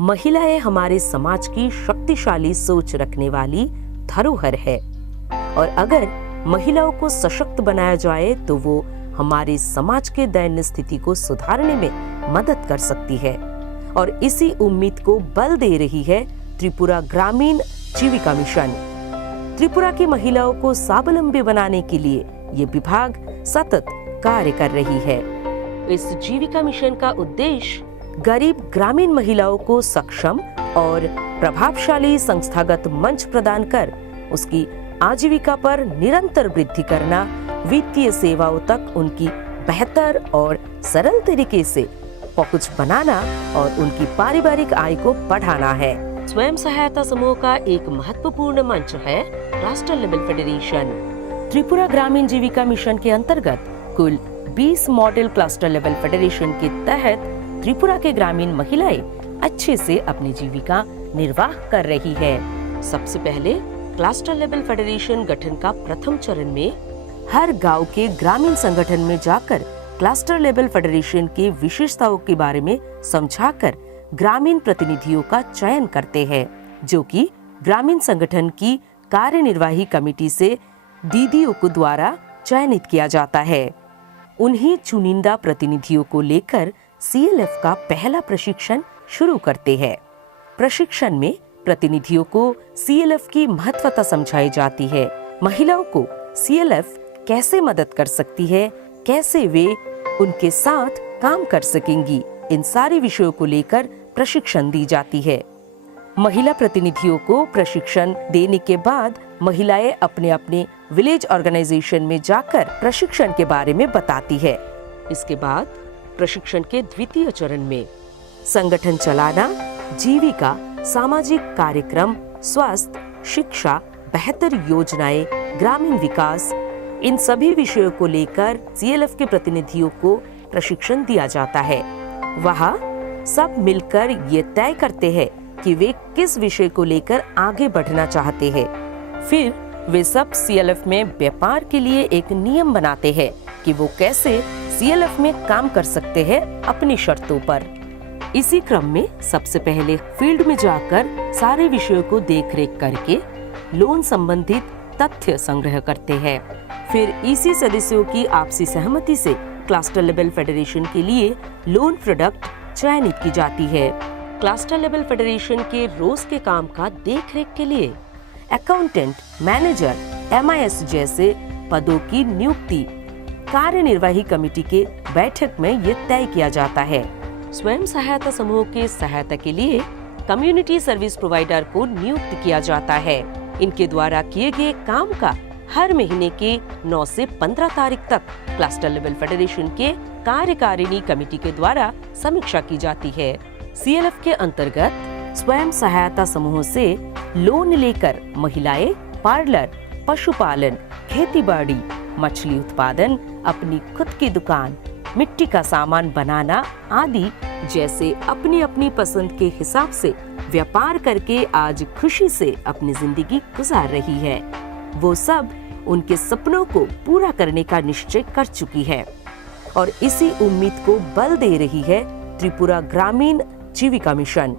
महिलाएं हमारे समाज की शक्तिशाली सोच रखने वाली धरोहर है और अगर महिलाओं को सशक्त बनाया जाए तो वो हमारे समाज के दयनीय स्थिति को सुधारने में मदद कर सकती है और इसी उम्मीद को बल दे रही है त्रिपुरा ग्रामीण जीविका मिशन। त्रिपुरा की महिलाओं को स्वावलंबी बनाने के लिए ये विभाग सतत कार्य कर रही है। इस जीविका मिशन का उद्देश्य गरीब ग्रामीण महिलाओं को सक्षम और प्रभावशाली संस्थागत मंच प्रदान कर उसकी आजीविका पर निरंतर वृद्धि करना, वित्तीय सेवाओं तक उनकी बेहतर और सरल तरीके से पहुंच बनाना और उनकी पारिवारिक आय को बढ़ाना है। स्वयं सहायता समूह का एक महत्वपूर्ण मंच है क्लस्टर लेवल फेडरेशन। त्रिपुरा ग्रामीण जीविका मिशन के अंतर्गत कुल 20 मॉडल क्लस्टर लेवल फेडरेशन के तहत त्रिपुरा के ग्रामीण महिलाएं अच्छे से अपनी जीविका निर्वाह कर रही है। सबसे पहले क्लस्टर लेवल फेडरेशन गठन का प्रथम चरण में हर गांव के ग्रामीण संगठन में जाकर क्लस्टर लेवल फेडरेशन की विशेषताओं के बारे में समझाकर ग्रामीण प्रतिनिधियों का चयन करते हैं, जो कि ग्रामीण संगठन की कार्यनिर्वाही कमेटी से दीदियों को द्वारा चयनित किया जाता है। उन्हीं चुनिंदा प्रतिनिधियों को लेकर CLF का पहला प्रशिक्षण शुरू करते हैं। प्रशिक्षण में प्रतिनिधियों को CLF की महत्वता समझाई जाती है। महिलाओं को CLF कैसे मदद कर सकती है, कैसे वे उनके साथ काम कर सकेंगी, इन सारे विषयों को लेकर प्रशिक्षण दी जाती है। महिला प्रतिनिधियों को प्रशिक्षण देने के बाद महिलाएं अपने अपने विलेज ऑर्गेनाइजेशन में जाकर प्रशिक्षण के बारे में बताती है। इसके बाद प्रशिक्षण के द्वितीय चरण में संगठन चलाना, जीविका, सामाजिक कार्यक्रम, स्वास्थ्य, शिक्षा, बेहतर योजनाएं, ग्रामीण विकास, इन सभी विषयों को लेकर CLF के प्रतिनिधियों को प्रशिक्षण दिया जाता है। वहाँ सब मिलकर ये तय करते हैं कि वे किस विषय को लेकर आगे बढ़ना चाहते हैं। फिर वे सब CLF में व्यापार के लिए एक नियम बनाते हैं कि वो कैसे CLF में काम कर सकते हैं अपनी शर्तों पर। इसी क्रम में सबसे पहले फील्ड में जाकर सारे विषयों को देखरेख करके लोन संबंधित तथ्य संग्रह करते हैं। फिर इसी सदस्यों की आपसी सहमति से क्लस्टर लेवल फेडरेशन के लिए लोन प्रोडक्ट चयनित की जाती है। क्लस्टर लेवल फेडरेशन के रोज के काम का देखरेख के लिए अकाउंटेंट, मैनेजर, MIS जैसे पदों की नियुक्ति कार्यनिर्वाही कमेटी के बैठक में ये तय किया जाता है। स्वयं सहायता समूह के सहायता के लिए कम्युनिटी सर्विस प्रोवाइडर को नियुक्त किया जाता है। इनके द्वारा किए गए काम का हर महीने के 9 से 15 तारीख तक क्लस्टर लेवल फेडरेशन के कार्यकारिणी कमेटी के द्वारा समीक्षा की जाती है। CLF के अंतर्गत स्वयं सहायता समूह से लोन लेकर महिलाएं पार्लर, पशुपालन, खेतीबाड़ी, मछली उत्पादन, अपनी खुद की दुकान, मिट्टी का सामान बनाना आदि जैसे अपनी अपनी पसंद के हिसाब से व्यापार करके आज खुशी से अपनी जिंदगी गुजार रही है। वो सब उनके सपनों को पूरा करने का निश्चय कर चुकी है और इसी उम्मीद को बल दे रही है त्रिपुरा ग्रामीण जीविका मिशन।